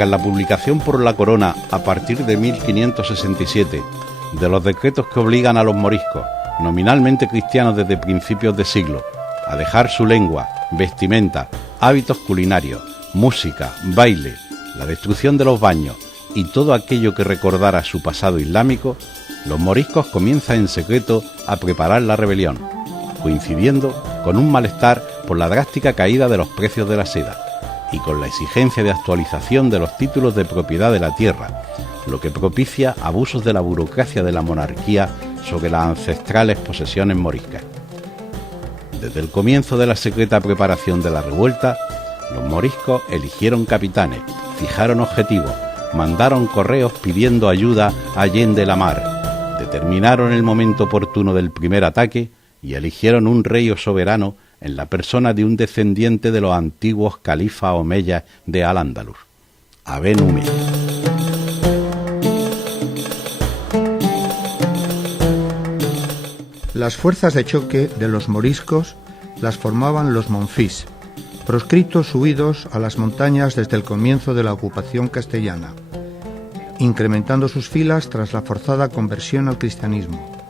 Tras la publicación por la corona a partir de 1567 de los decretos que obligan a los moriscos, nominalmente cristianos desde principios de siglo, a dejar su lengua, vestimenta, hábitos culinarios, música, baile, la destrucción de los baños y todo aquello que recordara su pasado islámico, los moriscos comienzan en secreto a preparar la rebelión, coincidiendo con un malestar por la drástica caída de los precios de la seda y con la exigencia de actualización de los títulos de propiedad de la tierra, lo que propicia abusos de la burocracia de la monarquía sobre las ancestrales posesiones moriscas. Desde el comienzo de la secreta preparación de la revuelta, los moriscos eligieron capitanes, fijaron objetivos, mandaron correos pidiendo ayuda allende la mar, determinaron el momento oportuno del primer ataque y eligieron un rey o soberano en la persona de un descendiente de los antiguos califas omeyas de Al-Ándalus, Aben Umeya. Las fuerzas de choque de los moriscos las formaban los monfís, proscritos huidos a las montañas desde el comienzo de la ocupación castellana, incrementando sus filas tras la forzada conversión al cristianismo.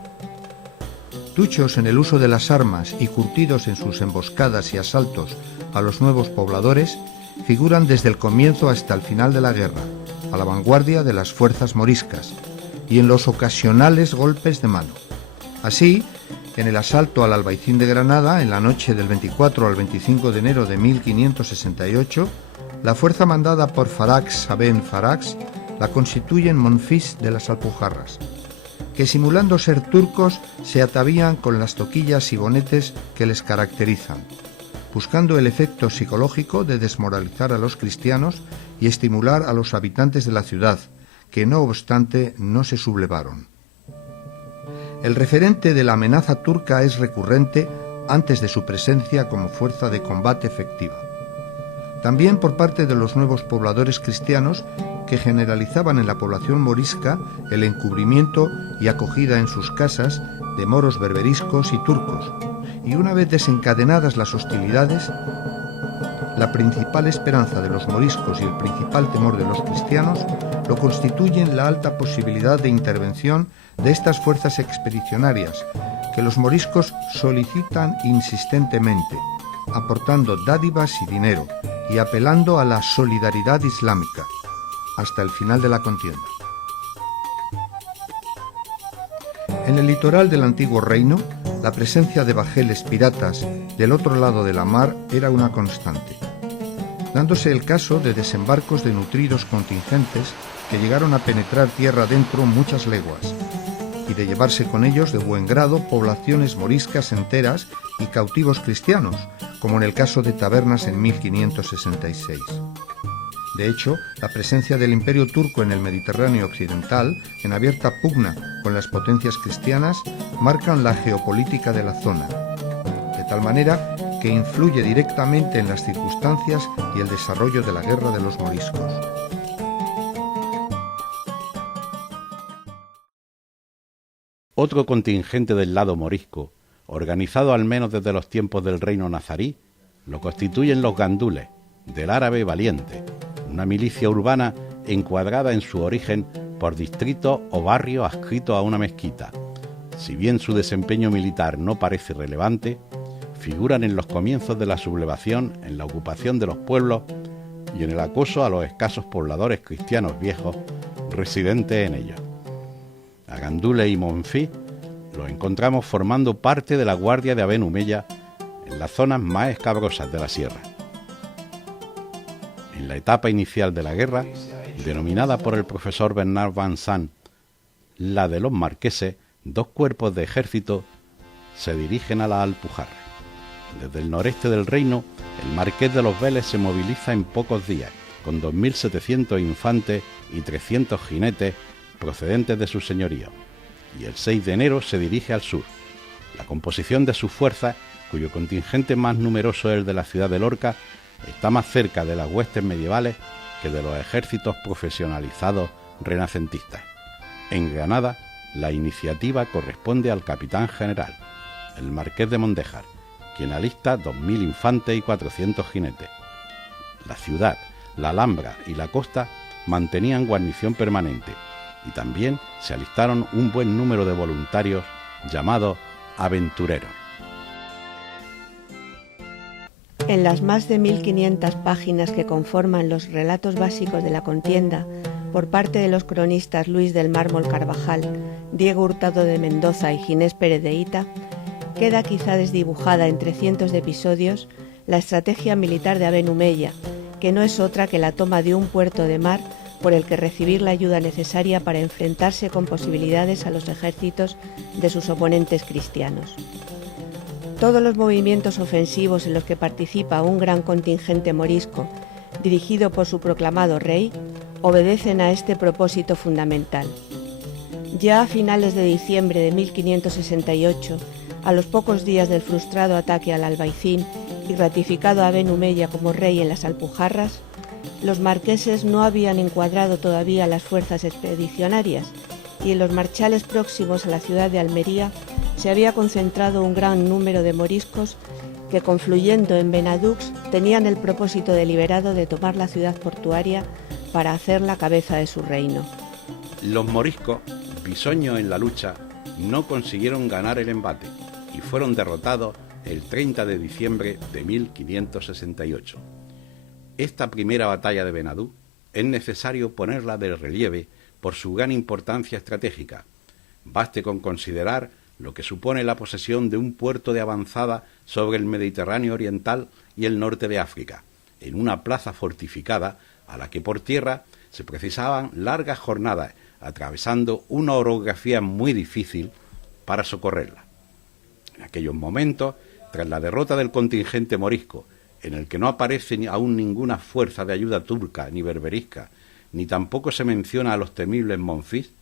Duchos en el uso de las armas y curtidos en sus emboscadas y asaltos a los nuevos pobladores, figuran desde el comienzo hasta el final de la guerra, a la vanguardia de las fuerzas moriscas y en los ocasionales golpes de mano. Así, en el asalto al Albaicín de Granada, en la noche del 24 al 25 de enero de 1568, la fuerza mandada por Farax Aben Farax la constituyen monfís de las Alpujarras, que simulando ser turcos se atavían con las toquillas y bonetes que les caracterizan, buscando el efecto psicológico de desmoralizar a los cristianos y estimular a los habitantes de la ciudad, que no obstante no se sublevaron. El referente de la amenaza turca es recurrente antes de su presencia como fuerza de combate efectiva. También por parte de los nuevos pobladores cristianos que generalizaban en la población morisca el encubrimiento y acogida en sus casas de moros berberiscos y turcos, y una vez desencadenadas las hostilidades, la principal esperanza de los moriscos y el principal temor de los cristianos lo constituyen la alta posibilidad de intervención de estas fuerzas expedicionarias, que los moriscos solicitan insistentemente, aportando dádivas y dinero, y apelando a la solidaridad islámica, hasta el final de la contienda. En el litoral del antiguo reino, la presencia de bajeles piratas del otro lado de la mar era una constante, dándose el caso de desembarcos de nutridos contingentes que llegaron a penetrar tierra adentro muchas leguas, y de llevarse con ellos de buen grado poblaciones moriscas enteras y cautivos cristianos, como en el caso de Tabernas en 1566. De hecho, la presencia del Imperio turco en el Mediterráneo occidental, en abierta pugna con las potencias cristianas, marcan la geopolítica de la zona, de tal manera que influye directamente en las circunstancias y el desarrollo de la guerra de los moriscos. Otro contingente del lado morisco, organizado al menos desde los tiempos del reino nazarí, lo constituyen los gandules, del árabe valiente, una milicia urbana encuadrada en su origen por distrito o barrio adscrito a una mezquita. Si bien su desempeño militar no parece relevante, figuran en los comienzos de la sublevación, en la ocupación de los pueblos y en el acoso a los escasos pobladores cristianos viejos residentes en ellos. A gandules y monfí los encontramos formando parte de la guardia de Aben Umeya en las zonas más escabrosas de la sierra. En la etapa inicial de la guerra, denominada por el profesor Bernard Van Sant la de los marqueses, dos cuerpos de ejército se dirigen a la Alpujarra. Desde el noreste del reino, el marqués de los Vélez se moviliza en pocos días, con 2.700 infantes y 300 jinetes procedentes de su señorío, y el 6 de enero se dirige al sur. La composición de sus fuerzas, cuyo contingente más numeroso es el de la ciudad de Lorca, está más cerca de las huestes medievales que de los ejércitos profesionalizados renacentistas. En Granada, la iniciativa corresponde al capitán general, el marqués de Mondéjar, quien alista 2.000 infantes y 400 jinetes. La ciudad, la Alhambra y la costa mantenían guarnición permanente y también se alistaron un buen número de voluntarios llamados aventureros. En las más de 1500 páginas que conforman los relatos básicos de la contienda, por parte de los cronistas Luis del Mármol Carvajal, Diego Hurtado de Mendoza y Ginés Pérez de Hita, queda quizá desdibujada entre cientos de episodios la estrategia militar de Aben Humeya, que no es otra que la toma de un puerto de mar por el que recibir la ayuda necesaria para enfrentarse con posibilidades a los ejércitos de sus oponentes cristianos. Todos los movimientos ofensivos en los que participa un gran contingente morisco, dirigido por su proclamado rey, obedecen a este propósito fundamental. Ya a finales de diciembre de 1568, a los pocos días del frustrado ataque al Albaicín y ratificado a Aben Humeya como rey en las Alpujarras, los marqueses no habían encuadrado todavía las fuerzas expedicionarias y en los marchales próximos a la ciudad de Almería se había concentrado un gran número de moriscos que, confluyendo en Benadux, tenían el propósito deliberado de tomar la ciudad portuaria para hacer la cabeza de su reino. Los moriscos, bisoños en la lucha, no consiguieron ganar el embate y fueron derrotados el 30 de diciembre de 1568. Esta primera batalla de Benadú es necesario ponerla de relieve por su gran importancia estratégica. Baste con considerar lo que supone la posesión de un puerto de avanzada sobre el Mediterráneo oriental y el norte de África, en una plaza fortificada a la que por tierra se precisaban largas jornadas, atravesando una orografía muy difícil para socorrerla. En aquellos momentos, tras la derrota del contingente morisco, en el que no aparece aún ninguna fuerza de ayuda turca ni berberisca, ni tampoco se menciona a los temibles monfís,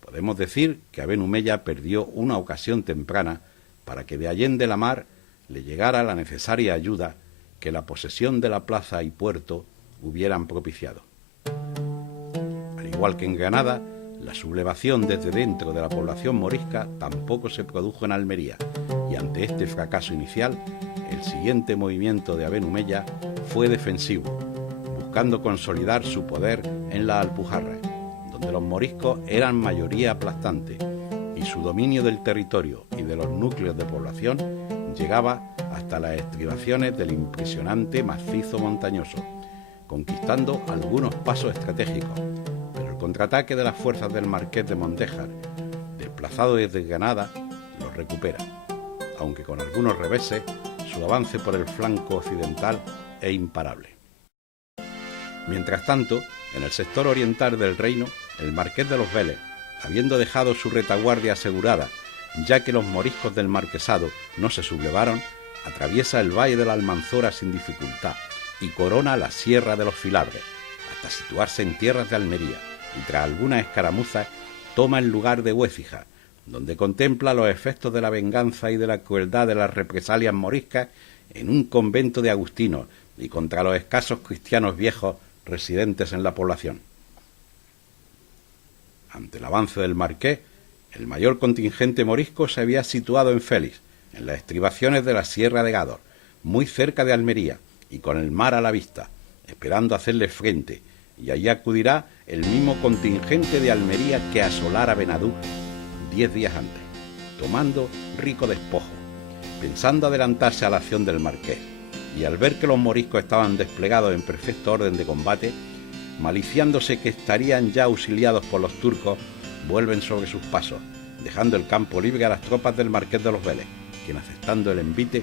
podemos decir que Aben Humeya perdió una ocasión temprana para que de allende la mar le llegara la necesaria ayuda que la posesión de la plaza y puerto hubieran propiciado. Al igual que en Granada, la sublevación desde dentro de la población morisca tampoco se produjo en Almería, y ante este fracaso inicial, el siguiente movimiento de Aben Humeya fue defensivo, buscando consolidar su poder en las Alpujarras, donde los moriscos eran mayoría aplastante y su dominio del territorio y de los núcleos de población llegaba hasta las estribaciones del impresionante macizo montañoso, conquistando algunos pasos estratégicos, pero el contraataque de las fuerzas del Marqués de Mondéjar, desplazado desde Granada, los recupera, aunque con algunos reveses. Su avance por el flanco occidental es imparable. Mientras tanto, en el sector oriental del reino, el Marqués de los Vélez, habiendo dejado su retaguardia asegurada, ya que los moriscos del marquesado no se sublevaron, atraviesa el valle de la Almanzora sin dificultad y corona la Sierra de los Filabres, hasta situarse en tierras de Almería, y tras algunas escaramuzas toma el lugar de Huécija, donde contempla los efectos de la venganza y de la crueldad de las represalias moriscas en un convento de agustinos y contra los escasos cristianos viejos residentes en la población. Ante el avance del marqués, el mayor contingente morisco se había situado en Félix, en las estribaciones de la Sierra de Gádor, muy cerca de Almería y con el mar a la vista, esperando hacerle frente, y allí acudirá el mismo contingente de Almería que asolara Benadú 10 días antes, tomando rico despojo, pensando adelantarse a la acción del marqués, y al ver que los moriscos estaban desplegados en perfecto orden de combate, maliciándose que estarían ya auxiliados por los turcos, vuelven sobre sus pasos, dejando el campo libre a las tropas del Marqués de los Vélez, quien, aceptando el envite,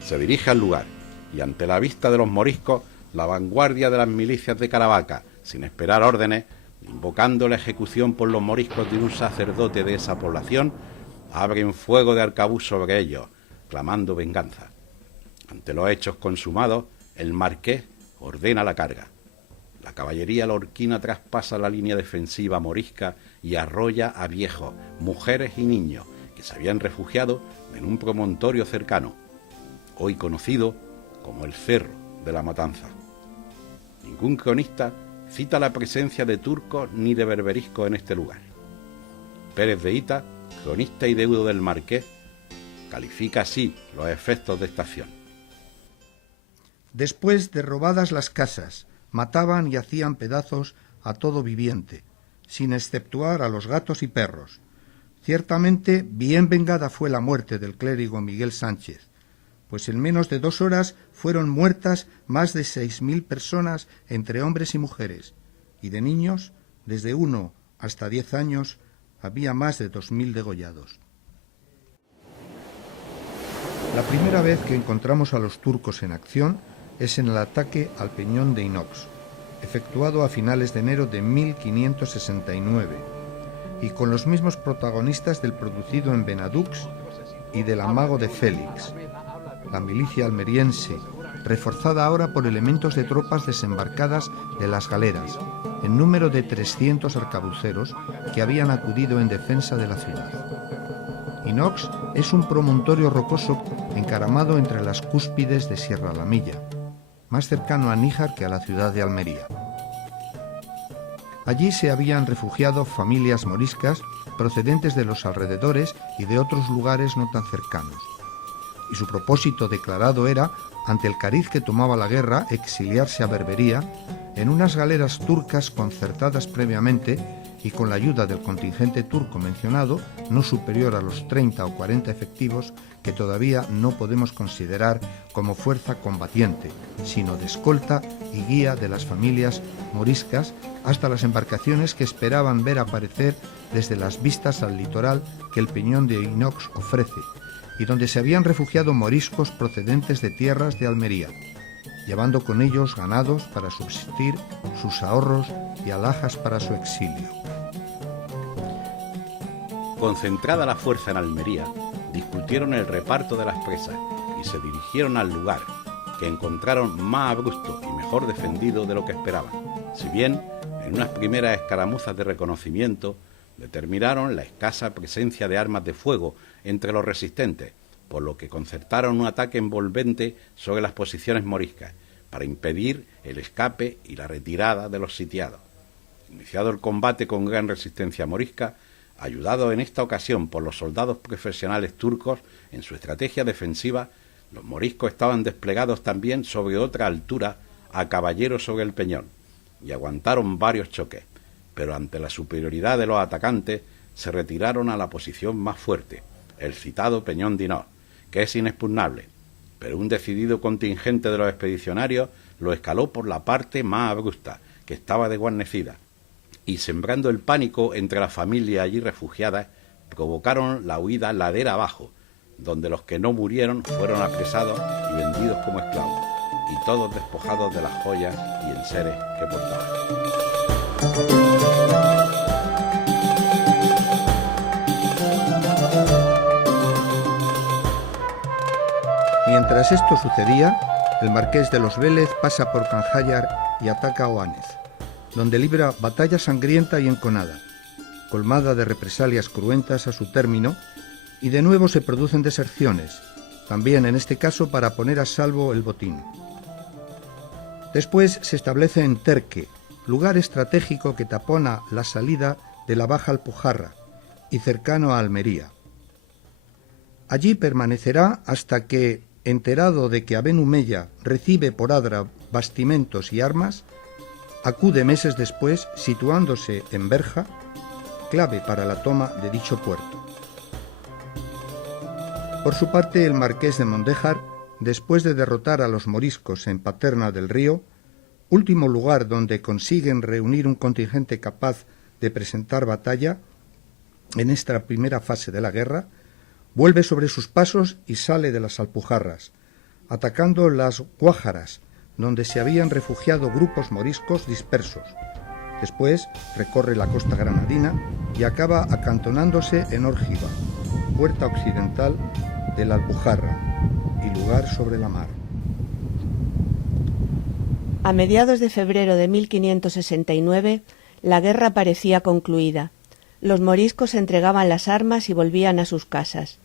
se dirige al lugar, y ante la vista de los moriscos, la vanguardia de las milicias de Caravaca, sin esperar órdenes, invocando la ejecución por los moriscos de un sacerdote de esa población, abren fuego de arcabuz sobre ellos, clamando venganza. Ante los hechos consumados, el marqués ordena la carga. La caballería lorquina traspasa la línea defensiva morisca y arrolla a viejos, mujeres y niños que se habían refugiado en un promontorio cercano, hoy conocido como el Cerro de la Matanza. Ningún cronista cita la presencia de turcos ni de berberiscos en este lugar. Pérez de Hita, cronista y deudo del marqués, califica así los efectos de esta acción. Después de robadas las casas, mataban y hacían pedazos a todo viviente, sin exceptuar a los gatos y perros. Ciertamente, bien vengada fue la muerte del clérigo Miguel Sánchez, pues en menos de 2 horas fueron muertas más de 6.000 personas entre hombres y mujeres, y de niños, desde 1 hasta 10 años, había más de 2.000 degollados. La primera vez que encontramos a los turcos en acción es en el ataque al Peñón de Inox, efectuado a finales de enero de 1569, y con los mismos protagonistas del producido en Benadux y del Amago de Félix, la milicia almeriense, reforzada ahora por elementos de tropas desembarcadas de las galeras, en número de 300 arcabuceros que habían acudido en defensa de la ciudad. Inox es un promontorio rocoso encaramado entre las cúspides de Sierra La Milla, más cercano a Níjar que a la ciudad de Almería. Allí se habían refugiado familias moriscas procedentes de los alrededores y de otros lugares no tan cercanos, y su propósito declarado era, ante el cariz que tomaba la guerra, exiliarse a Berbería en unas galeras turcas concertadas previamente y con la ayuda del contingente turco mencionado, no superior a los 30 o 40 efectivos, que todavía no podemos considerar como fuerza combatiente, sino de escolta y guía de las familias moriscas hasta las embarcaciones que esperaban ver aparecer desde las vistas al litoral que el Peñón de Inox ofrece, y donde se habían refugiado moriscos procedentes de tierras de Almería, llevando con ellos ganados para subsistir, sus ahorros y alhajas para su exilio. Concentrada la fuerza en Almería, discutieron el reparto de las presas y se dirigieron al lugar, que encontraron más abrupto y mejor defendido de lo que esperaban, si bien en unas primeras escaramuzas de reconocimiento determinaron la escasa presencia de armas de fuego entre los resistentes, por lo que concertaron un ataque envolvente sobre las posiciones moriscas para impedir el escape y la retirada de los sitiados. Iniciado el combate con gran resistencia morisca, ayudado en esta ocasión por los soldados profesionales turcos en su estrategia defensiva, los moriscos estaban desplegados también sobre otra altura a caballeros sobre el peñón y aguantaron varios choques, pero ante la superioridad de los atacantes se retiraron a la posición más fuerte, el citado Peñón de Inox, que es inexpugnable, pero un decidido contingente de los expedicionarios lo escaló por la parte más abrupta, que estaba desguarnecida, y sembrando el pánico entre las familias allí refugiadas, provocaron la huida ladera abajo, donde los que no murieron fueron apresados y vendidos como esclavos, y todos despojados de las joyas y enseres que portaban. Mientras esto sucedía, el marqués de los Vélez pasa por Canjayar y ataca a Oánez, donde libra batalla sangrienta y enconada, colmada de represalias cruentas a su término, y de nuevo se producen deserciones, también en este caso para poner a salvo el botín. Después se establece en Terque, lugar estratégico que tapona la salida de la Baja Alpujarra y cercano a Almería. Allí permanecerá hasta que, enterado de que Aben Humeya recibe por Adra bastimentos y armas, acude meses después, situándose en Berja, clave para la toma de dicho puerto. Por su parte, el marqués de Mondéjar, después de derrotar a los moriscos en Paterna del Río, último lugar donde consiguen reunir un contingente capaz de presentar batalla en esta primera fase de la guerra, vuelve sobre sus pasos y sale de las Alpujarras, atacando las Guájaras, donde se habían refugiado grupos moriscos dispersos. Después recorre la costa granadina y acaba acantonándose en Órgiva, puerta occidental de la Alpujarra y lugar sobre la mar. A mediados de febrero de 1569, la guerra parecía concluida. Los moriscos entregaban las armas y volvían a sus casas.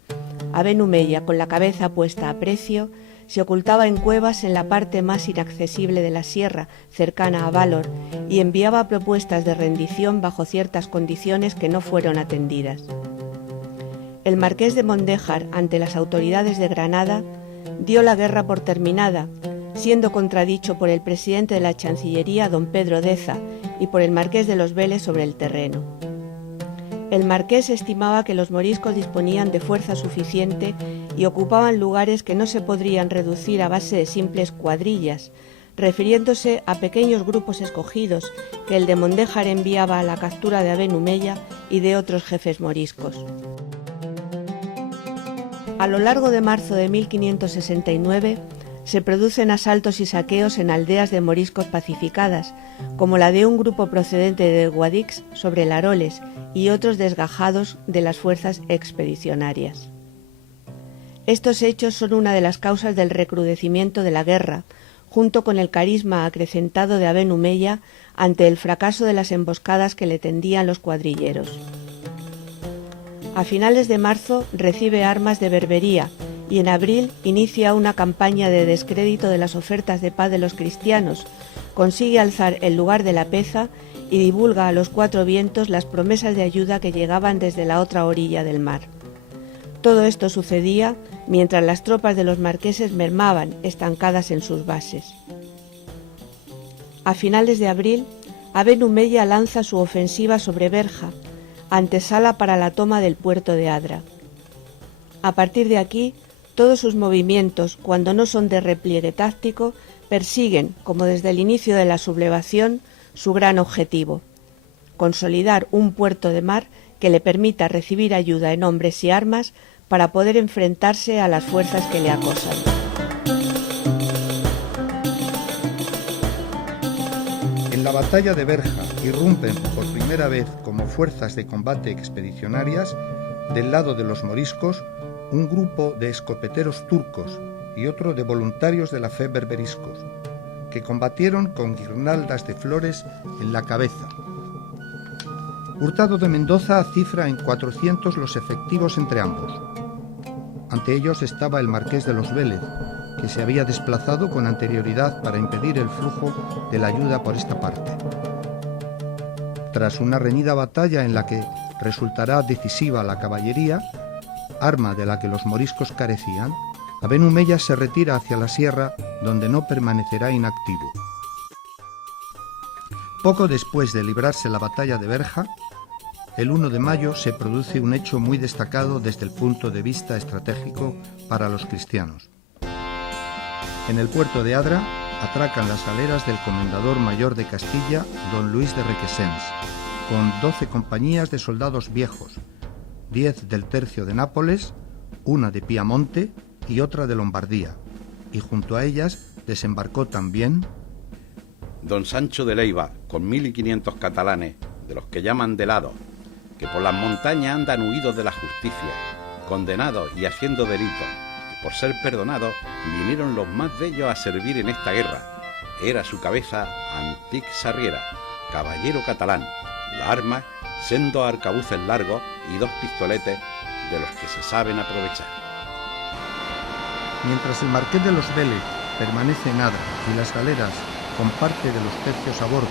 Aben Humeya, con la cabeza puesta a precio, se ocultaba en cuevas en la parte más inaccesible de la sierra, cercana a Valor, y enviaba propuestas de rendición bajo ciertas condiciones que no fueron atendidas. El marqués de Mondéjar, ante las autoridades de Granada, dio la guerra por terminada, siendo contradicho por el presidente de la Chancillería, don Pedro Deza, y por el marqués de los Vélez sobre el terreno. El marqués estimaba que los moriscos disponían de fuerza suficiente y ocupaban lugares que no se podrían reducir a base de simples cuadrillas, refiriéndose a pequeños grupos escogidos que el de Mondéjar enviaba a la captura de Aben Humeya y de otros jefes moriscos. A lo largo de marzo de 1569 se producen asaltos y saqueos en aldeas de moriscos pacificadas, como la de un grupo procedente de Guadix sobre Laroles y otros desgajados de las fuerzas expedicionarias. Estos hechos son una de las causas del recrudecimiento de la guerra, junto con el carisma acrecentado de Aben Humeya ante el fracaso de las emboscadas que le tendían los cuadrilleros. A finales de marzo recibe armas de Berbería y en abril inicia una campaña de descrédito de las ofertas de paz de los cristianos, consigue alzar el lugar de la Peza y divulga a los cuatro vientos las promesas de ayuda que llegaban desde la otra orilla del mar. Todo esto sucedía mientras las tropas de los marqueses mermaban, estancadas en sus bases. A finales de abril, Aben Humeya lanza su ofensiva sobre Berja, antesala para la toma del puerto de Adra. A partir de aquí, todos sus movimientos, cuando no son de repliegue táctico, persiguen, como desde el inicio de la sublevación, su gran objetivo: consolidar un puerto de mar que le permita recibir ayuda en hombres y armas para poder enfrentarse a las fuerzas que le acosan. En la batalla de Berja irrumpen por primera vez como fuerzas de combate expedicionarias del lado de los moriscos un grupo de escopeteros turcos y otro de voluntarios de la fe berberiscos, que combatieron con guirnaldas de flores en la cabeza. Hurtado de Mendoza cifra en 400 los efectivos entre ambos. Ante ellos estaba el marqués de los Vélez, que se había desplazado con anterioridad para impedir el flujo de la ayuda por esta parte. Tras una reñida batalla en la que resultará decisiva la caballería, arma de la que los moriscos carecían, Aben Humeya se retira hacia la sierra, donde no permanecerá inactivo. Poco después de librarse la batalla de Berja, el 1 de mayo se produce un hecho muy destacado desde el punto de vista estratégico para los cristianos. En el puerto de Adra atracan las galeras del comendador mayor de Castilla, don Luis de Requesens, con 12 compañías de soldados viejos, 10 del tercio de Nápoles, una de Piamonte y otra de Lombardía, y junto a ellas desembarcó también don Sancho de Leiva, con 1.500 catalanes, de los que llaman delados, que por las montañas andan huidos de la justicia, condenados y haciendo delitos, que por ser perdonados vinieron los más de ellos a servir en esta guerra. Era su cabeza Antic Sarriera, caballero catalán, las armas, sendos arcabuces largos y 2 pistoletes de los que se saben aprovechar. Mientras el marqués de los Vélez permanece en Adra y las galeras, con parte de los tercios a bordo,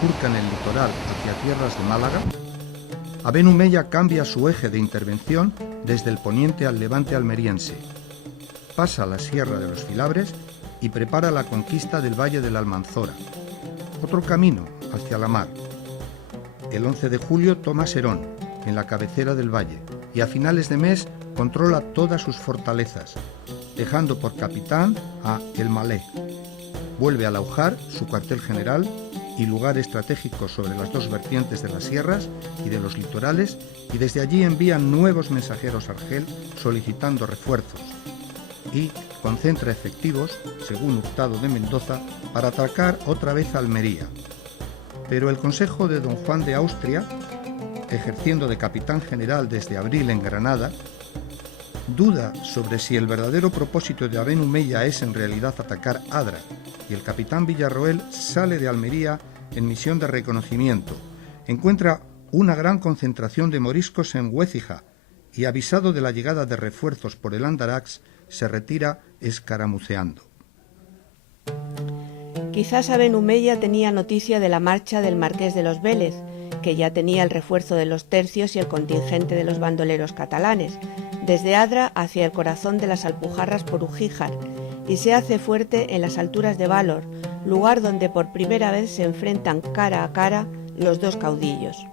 surcan el litoral hacia tierras de Málaga, Aben Humeya cambia su eje de intervención desde el poniente al levante almeriense, pasa la Sierra de los Filabres y prepara la conquista del Valle de la Almanzora, otro camino hacia la mar. El 11 de julio toma Serón, en la cabecera del valle, y a finales de mes controla todas sus fortalezas, dejando por capitán a El Malé. Vuelve a Laujar, su cuartel general y lugar estratégico sobre las 2 vertientes de las sierras y de los litorales, y desde allí envían nuevos mensajeros a Argel solicitando refuerzos, y concentra efectivos, según Hurtado de Mendoza, para atacar otra vez a Almería. Pero el consejo de don Juan de Austria, ejerciendo de capitán general desde abril en Granada, duda sobre si el verdadero propósito de Aben Humeya es en realidad atacar Adra, y el capitán Villarroel sale de Almería en misión de reconocimiento. Encuentra una gran concentración de moriscos en Huécija y, avisado de la llegada de refuerzos por el Andarax, se retira escaramuceando. Quizás Aben Humeya tenía noticia de la marcha del marqués de los Vélez, que ya tenía el refuerzo de los tercios y el contingente de los bandoleros catalanes, desde Adra hacia el corazón de las Alpujarras por Ugíjar, y se hace fuerte en las alturas de Valor, lugar donde por primera vez se enfrentan cara a cara los dos caudillos.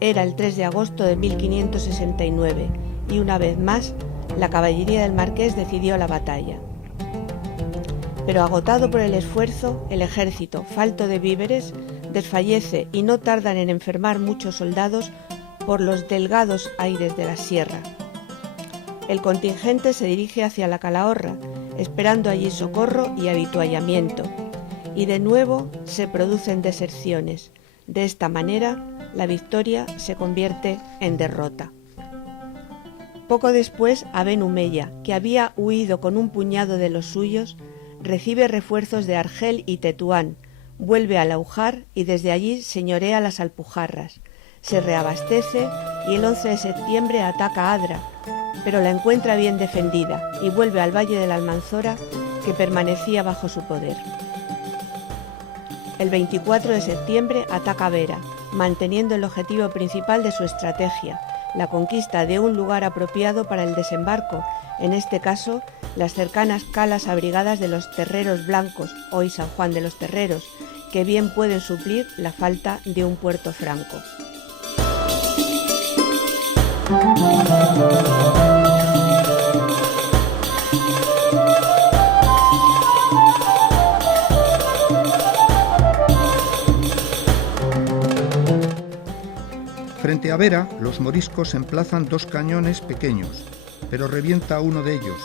Era el 3 de agosto de 1569 y una vez más la caballería del marqués decidió la batalla. Pero agotado por el esfuerzo, el ejército, falto de víveres, desfallece y no tardan en enfermar muchos soldados por los delgados aires de la sierra. El contingente se dirige hacia la Calahorra, esperando allí socorro y avituallamiento, y de nuevo se producen deserciones. De esta manera, la victoria se convierte en derrota. Poco después, Aben Humeya, que había huido con un puñado de los suyos, recibe refuerzos de Argel y Tetuán, vuelve a Laujar y desde allí señorea las Alpujarras. Se reabastece y el 11 de septiembre ataca Adra, pero la encuentra bien defendida y vuelve al valle de la Almanzora, que permanecía bajo su poder. El 24 de septiembre ataca Vera, manteniendo el objetivo principal de su estrategia, la conquista de un lugar apropiado para el desembarco, en este caso las cercanas calas abrigadas de los Terreros Blancos, hoy San Juan de los Terreros, que bien pueden suplir la falta de un puerto franco. Frente a Vera, los moriscos emplazan dos cañones pequeños, pero revienta uno de ellos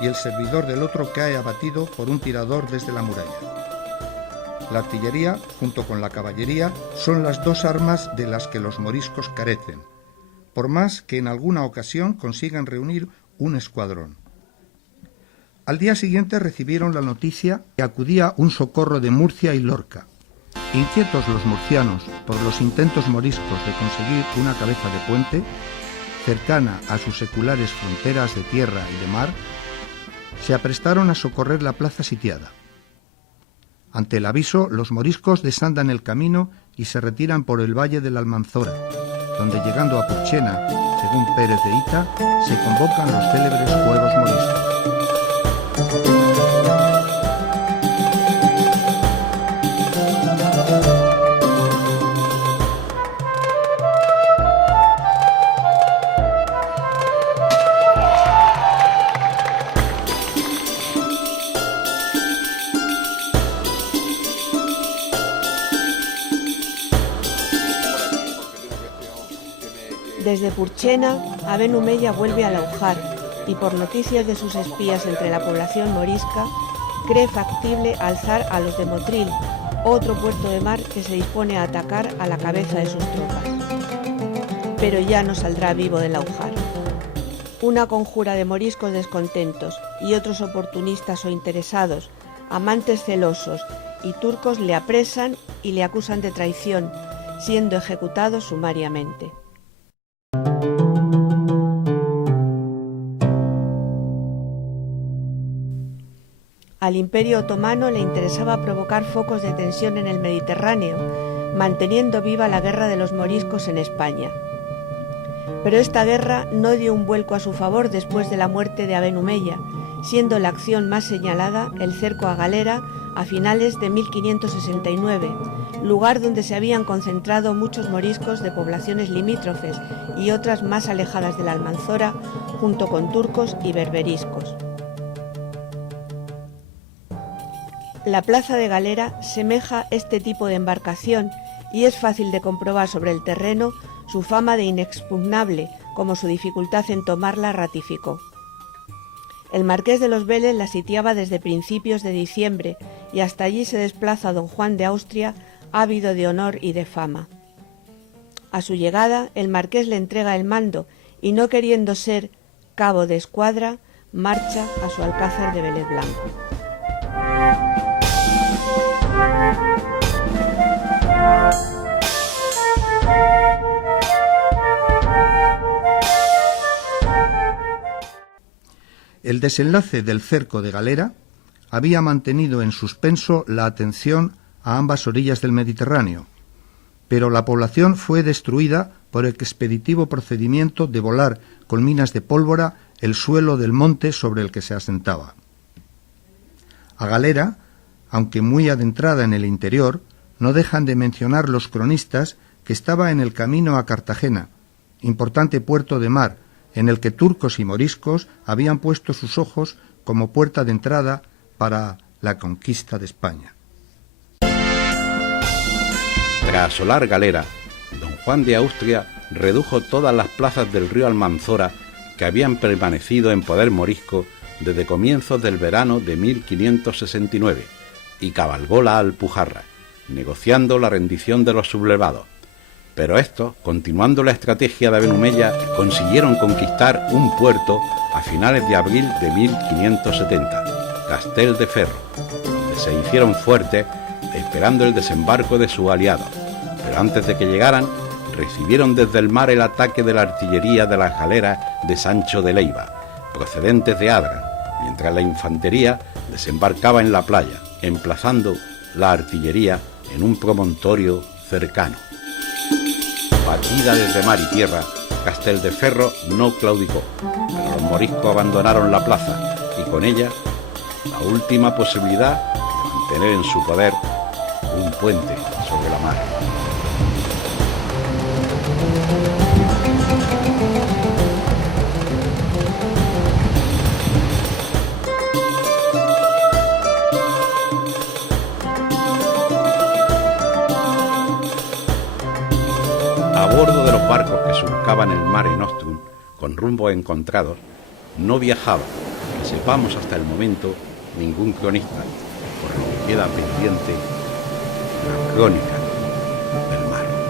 y el servidor del otro cae abatido por un tirador desde la muralla. La artillería, junto con la caballería, son las dos armas de las que los moriscos carecen, por más que en alguna ocasión consigan reunir un escuadrón. Al día siguiente recibieron la noticia que acudía un socorro de Murcia y Lorca. Inquietos los murcianos por los intentos moriscos de conseguir una cabeza de puente, cercana a sus seculares fronteras de tierra y de mar, se aprestaron a socorrer la plaza sitiada. Ante el aviso, los moriscos desandan el camino y se retiran por el valle de la Almanzora, donde llegando a Purchena, según Pérez de Hita, se convocan los célebres Juegos Moriscos. Desde Purchena, Aben Humeya vuelve a Laujar y por noticias de sus espías entre la población morisca, cree factible alzar a los de Motril, otro puerto de mar que se dispone a atacar a la cabeza de sus tropas. Pero ya no saldrá vivo de Laujar. Una conjura de moriscos descontentos y otros oportunistas o interesados, amantes celosos y turcos le apresan y le acusan de traición, siendo ejecutado sumariamente. Al Imperio Otomano le interesaba provocar focos de tensión en el Mediterráneo, manteniendo viva la guerra de los moriscos en España. Pero esta guerra no dio un vuelco a su favor después de la muerte de Aben Humeya, siendo la acción más señalada el cerco a Galera a finales de 1569, lugar donde se habían concentrado muchos moriscos de poblaciones limítrofes y otras más alejadas de la Almanzora, junto con turcos y berberiscos. La plaza de Galera semeja este tipo de embarcación y es fácil de comprobar sobre el terreno su fama de inexpugnable, como su dificultad en tomarla ratificó. El marqués de los Vélez la sitiaba desde principios de diciembre y hasta allí se desplaza don Juan de Austria, ávido de honor y de fama. A su llegada, el marqués le entrega el mando y, no queriendo ser cabo de escuadra, marcha a su alcázar de Vélez Blanco. El desenlace del cerco de Galera había mantenido en suspenso la atención a ambas orillas del Mediterráneo, pero la población fue destruida por el expeditivo procedimiento de volar con minas de pólvora el suelo del monte sobre el que se asentaba. A Galera, aunque muy adentrada en el interior, no dejan de mencionar los cronistas que estaba en el camino a Cartagena, importante puerto de mar, en el que turcos y moriscos habían puesto sus ojos como puerta de entrada para la conquista de España. Tras asolar Galera, don Juan de Austria redujo todas las plazas del río Almanzora que habían permanecido en poder morisco desde comienzos del verano de 1569 y cabalgó la Alpujarra, negociando la rendición de los sublevados. Pero estos, continuando la estrategia de Abenumella, consiguieron conquistar un puerto a finales de abril de 1570, Castelldeferro, donde se hicieron fuertes esperando el desembarco de sus aliados. Pero antes de que llegaran, recibieron desde el mar el ataque de la artillería de las galeras de Sancho de Leiva, procedentes de Adra, mientras la infantería desembarcaba en la playa, emplazando la artillería en un promontorio cercano. Batida desde mar y tierra, Castelldeferro no claudicó, pero los moriscos abandonaron la plaza y con ella la última posibilidad de mantener en su poder un puente sobre la mar. A bordo de los barcos que surcaban el Mare Nostrum con rumbos encontrados, no viajaba, que sepamos hasta el momento, ningún cronista, por lo que queda pendiente la crónica del mar.